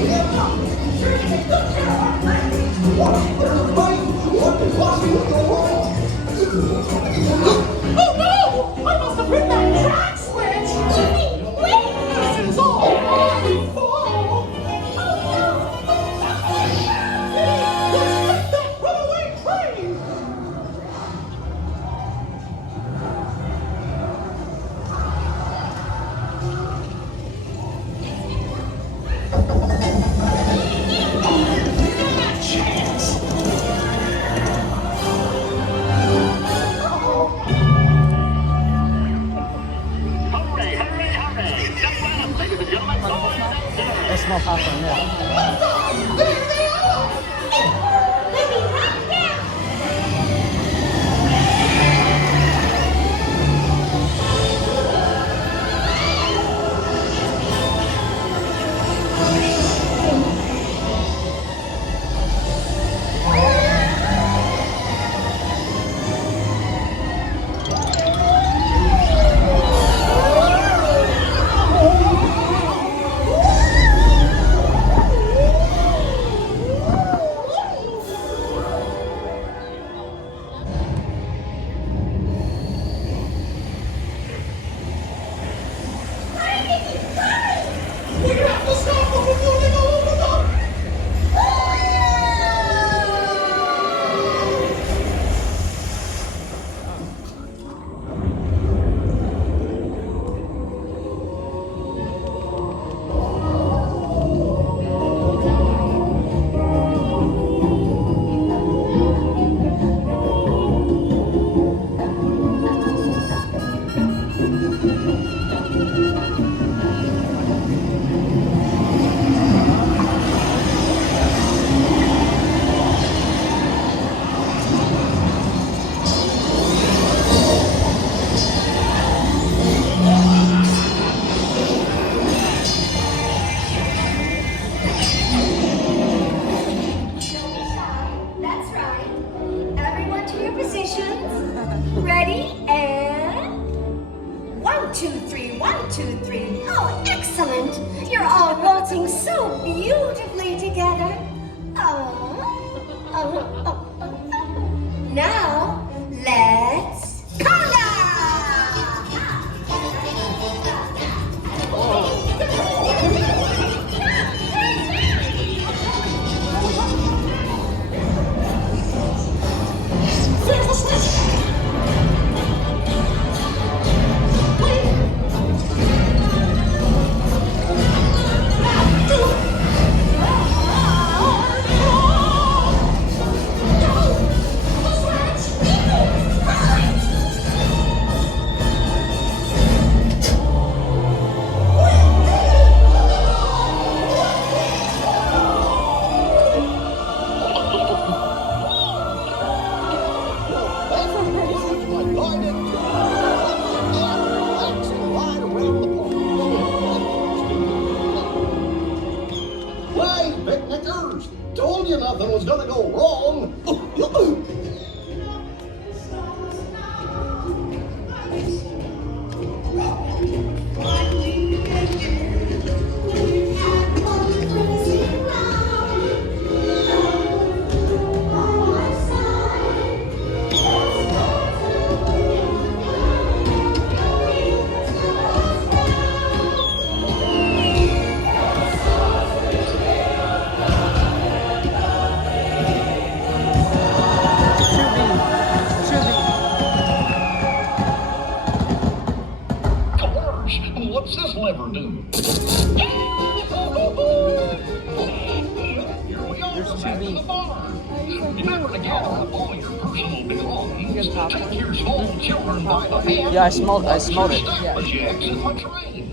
Oh no! I must have hit that track switch! Wait! This is all my fault! Let's get that runaway train! A small popcorn, yeah. There they are! Baby, hop down! We have to stop them before they go over the... That's right. Everyone to your positions. Ready and 1, 2, 3, 1, 2, 3. Oh, excellent! You're all waltzing so beautifully together. Now, let's conga! Told you nothing was gonna go wrong. What's this lever do? Here we are, back in the barn. Remember to gather up all your personal belongings. Take your small children by the hand. Yeah, I smelled it. But you exit my train.